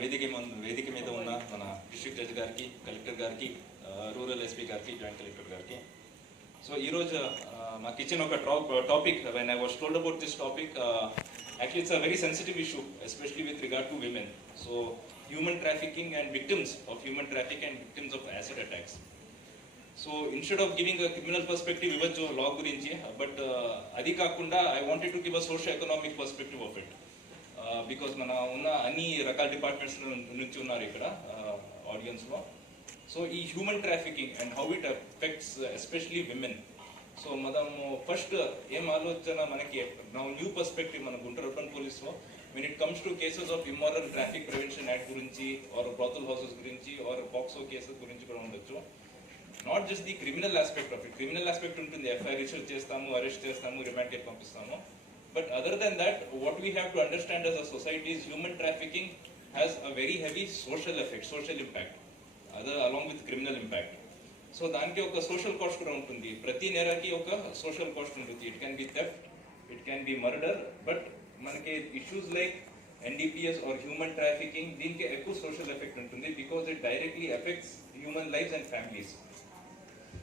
వేదిక మీద ఉన్న మన డిస్ట్రిక్ట్ జడ్జి గారికి, కలెక్టర్ గారికి, రూరల్ ఎస్పీ గారికి, జాయింట్ కలెక్టర్ గారికి. సో ఈరోజు మాకు ఇచ్చిన ఒక topic, when I was told about this topic, actually it's a very sensitive issue, especially with regard to women. So human trafficking and victims of human trafficking and victims of acid attacks. So instead of giving a criminal perspective ఇవ్వచ్చు లా గురించి, but అది కాకుండా I wanted to give a socio-economic perspective of it. Because మన ఉన్న అన్ని రకాల departments నుంచి ఉన్నారు ఇక్కడ ఆడియన్స్లో. సో ఈ human trafficking and how it affects especially women. So మనము ఫస్ట్ ఏం ఆలోచన మనకి న్యూ పర్స్పెక్టివ్ మన గుంటూరు అర్బన్ పోలీస్లో when it comes to cases of immoral traffic prevention act గురించి ఆర్ brothel houses గురించి ఆర్ పాక్సో కేసెస్ గురించి కూడా ఉండొచ్చు. Not just the criminal aspect of it. Criminal aspect ఉంటుంది, ఎఫ్ఐఆర్ రిజిస్టర్ చేస్తాము, అరెస్ట్ చేస్తాము, రిమాండ్ కి పంపిస్తాము. But other than that, what we have to understand as a society is human trafficking has a very heavy social effect, social impact, other along with criminal impact. So దానికి ఒక social cost కూడా ఉంటుంది. ప్రతి నేరాకి ఒక social cost ఉంటుంది. It can be theft, it can be murder, but మనకి issues like NDPS or human trafficking దీనికి ఎక్కువ సోషల్ ఎఫెక్ట్ ఉంటుంది, because it directly affects human lifes and families.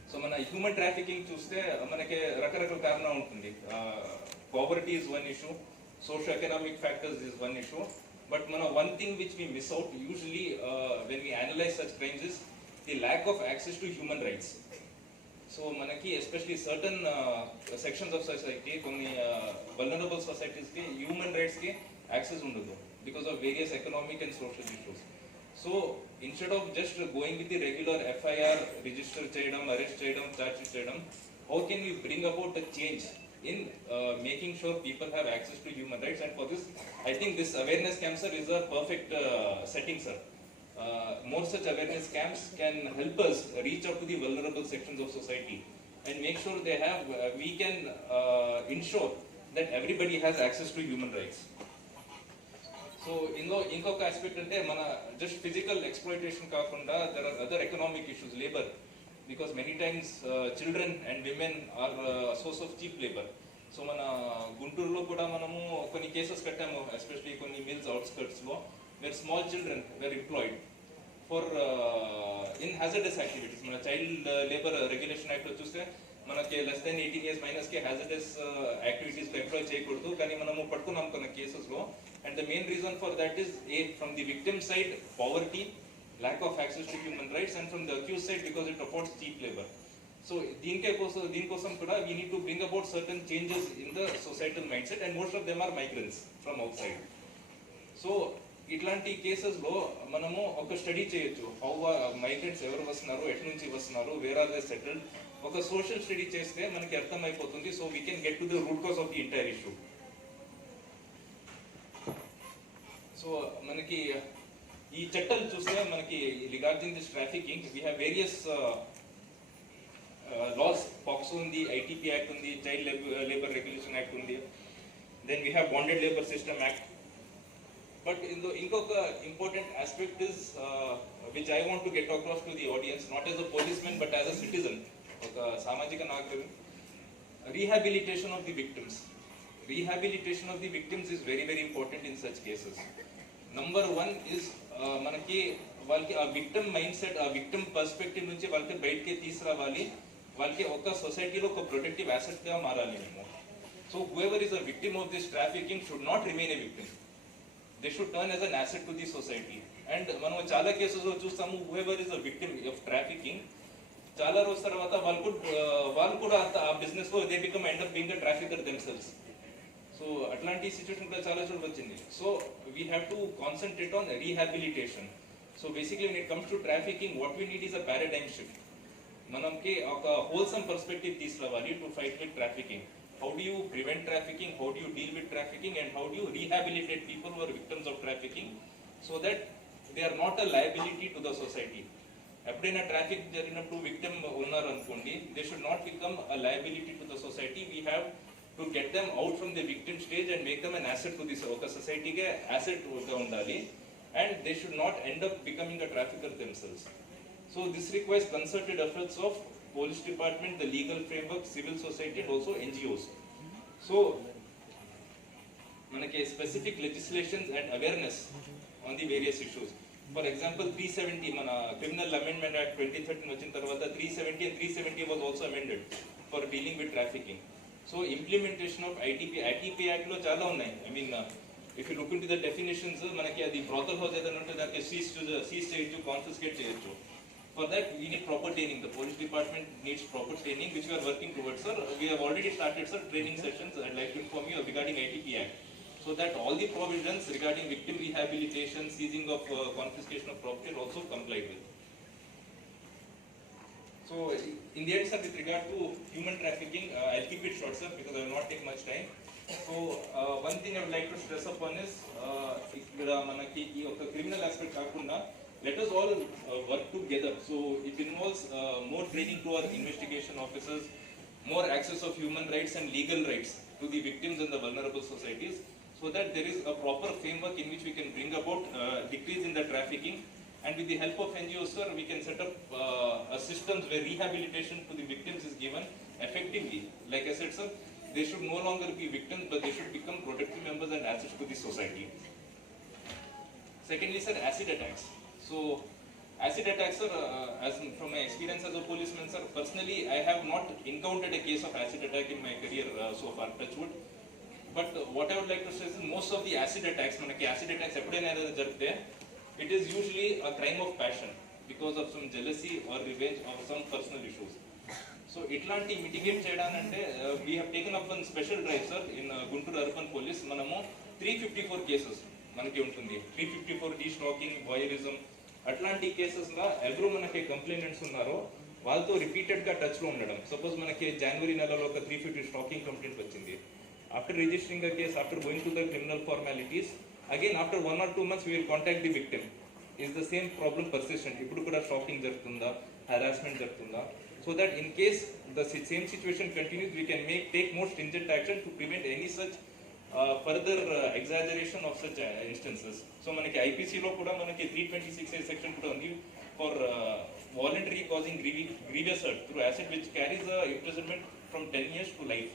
So మన హ్యూమన్ ట్రాఫికింగ్ చూస్తే మనకి రకరకాల కారణం ఉంటుంది. Poverty is one issue, socio economic factors is one issue, but మన one thing which we miss out usually when we analyse such crimes is the lack of access to human rights. So manaki especially certain sections of society, konni vulnerable societies ki human rights ki access undadu because of various economic and social issues. So instead of just going with the regular FIR register cheyadam, arrest cheyadam, charge sheet cheyadam, how can we bring about a change in making sure people have access to human rights? And for this I think this awareness camp sir is a perfect setting, sir. More such awareness camps can help us reach out to the vulnerable sections of society and make sure they have, we can ensure that everybody has access to human rights. So inkoka aspect ante mana just physical exploitation kaakunda there are other economic issues, labor, because many times children and women are a source of cheap labor. So mana Guntur lo kuda manamu konni cases kattamu, especially konni mills outskirts lo where small children were employed for in hazardous activities. Mana child labor regulation act lo chuste manaki less than 18 years minus ke hazardous activities lo employ cheyakudu, kani manamu pattukunnam konna cases lo. And the main reason for that is from the victim side poverty, lack of access to human rights, and from the accused side because it affords cheap labor. So దీనికోసం కూడా we need to bring about certain changes in the societal mindset, and most of them are migrants from outside. So ఇట్లాంటి కేసెస్లో మనము ఒక study చేయొచ్చు, how migrants ఎవరు వస్తున్నారు, ఎటు నుంచి వస్తున్నారు, వేర్ ఆర్ దే సెటిల్డ్. ఒక సోషల్ స్టడీ చేస్తే మనకి అర్థమైపోతుంది. So we can get to the root cause of the entire issue. So మనకి ఈ చట్టాలు చూస్తే మనకి regarding this trafficking we have various laws. POCSO ఉంది, ఐటీపీ యాక్ట్ ఉంది, చైల్డ్ లేబర్ రెగ్యులేషన్ యాక్ట్ ఉంది, then we have bonded labour system act. But inkoka important aspect is which I want to get across to the audience, not as a policeman but as a citizen, oka samajika nagarikan. Rehabilitation of the victims. Rehabilitation of the victims is very very important in such cases. Number one is manaki వాళ్ళకి ఆ victim mind set, ఆ victim perspective నుంచి వాళ్ళకి బయటకి తీసుకురావాలి. వాళ్ళకి ఒక సొసైటీలో ఒక ప్రొటెక్టివ్ అసెట్ గా మారాలి మేము. So whoever is a victim of this trafficking should not remain a victim. They should turn as an asset to the society. And మనం చాలా కేసెస్ చూస్తాము, whoever is a victim of trafficking చాలా రోజుల తర్వాత వాళ్ళు కూడా ఆ బిజినెస్ లో they become end up being a trafficker themselves. So అట్లాంటి సిచ్యువేషన్ కూడా చాలా చోట్ల వచ్చింది. So we have to concentrate on rehabilitation. So basically when it comes to trafficking, what we need is a paradigm shift. మనకి ఒక wholesome perspective తీసుకురావాలి to fight with trafficking. How do you prevent trafficking, how do you deal with trafficking, and how do you rehabilitate people who are victims of trafficking so that they are not a liability to the society. ఎప్పుడైనా traffic జరిగినప్పుడు victim ఉన్నారు అనుకోండి, they should not become a liability to the society. We have to get them out from the victim stage and make them an asset to this ఒక సొసైటీకే asset గా ఉండాలి, and they should not end up becoming a trafficker themselves. So this requires concerted efforts of police department, the legal framework, civil society, and also NGOs. So manaki specific legislations and awareness on the various issues. For example, 370 మన Criminal Amendment Act 2013 వచ్చిన తర్వాత 370 and 370 was also amended for dealing with trafficking. So implementation of ITP Act లో చాలా ఉన్నాయి. I mean, if you look into the definitions, మనకి అది brothel house ఏదైనా ఉంటే దానికి seize చేయొచ్చు, confiscate చేయొచ్చు. For that, we need proper training. The police department needs proper training, which we are working towards, sir. We have already started, sir, training sessions. I'd like to inform you regarding ITP Act, so that all the provisions regarding victim rehabilitation, seizing of confiscation of property are also complied with. So, in the end, sir, with regard to human trafficking, I'll keep it short, sir, because I will not take much time. So, one thing I would like to stress upon is, criminal aspect kaakunda, let us all work together. So it involves more training to our investigation officers, more access of human rights and legal rights to the victims and the vulnerable societies, so that there is a proper framework in which we can bring about decrease in the trafficking. And with the help of NGOs, sir, we can set up a systems where rehabilitation to the victims is given effectively. Like I said, sir, they should no longer be victims, but they should become productive members and assets to the society. Secondly, sir, acid attacks. So, acid attacks, sir, as from my experience as a policeman, sir, personally, I have not encountered a case of acid attack in my career so far, touch wood. But what I would like to say is most of the acid attacks, it is usually a crime of passion because of some jealousy or revenge or some personal issues. So, itlanti mitigate cheyadanante we have taken up one special drive, sir, in Guntur Urban Police. Manamu 354 cases manaki untundi. 354 de-stalking, voyeurism. అట్లాంటి కేసెస్లో ఎవరు మనకి complaints ఉన్నారో వాళ్ళతో రిపీటెడ్గా టచ్లో ఉండడం. Suppose మనకి జనవరి నెలలో ఒక 350 స్టాకింగ్ కంప్లైంట్ వచ్చింది. After registering the case, after going to the criminal formalities, again after 1 or 2 months we will contact the victim. Is the same problem persistent? ఇప్పుడు కూడా స్టాకింగ్ జరుగుతుందా, హరాస్మెంట్ జరుగుతుందా? So that in case the same situation continues, we can take more stringent action to prevent any such further exaggeration of such instances. So manaki IPC lo kuda manaki 326A section kuda undi for voluntary causing grievous hurt through acid, which carries a imprisonment from 10 years to life.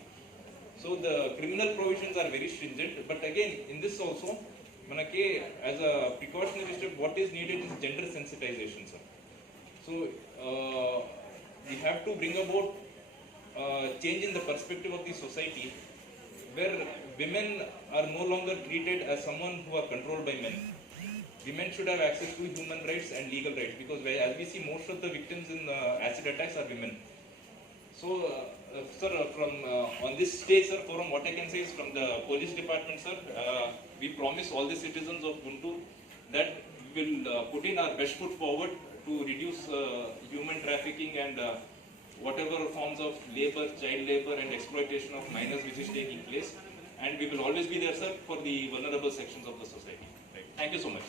So the criminal provisions are very stringent, but again in this also manaki as a precautionary step, what is needed is gender sensitization, sir. So we have to bring about change in the perspective of the society, where women are no longer treated as someone who are controlled by men. Women should have access to human rights and legal rights, because as we see, most of the victims in acid attacks are women. So, sir, from on this stage, sir, forum, what I can say is from the police department, sir, we promise all the citizens of Guntur that we will put in our best foot forward to reduce human trafficking and whatever forms of labor, child labor and exploitation of minors which is taking place. And we will always be there, sir, for the vulnerable sections of the society. Right. Thank you so much.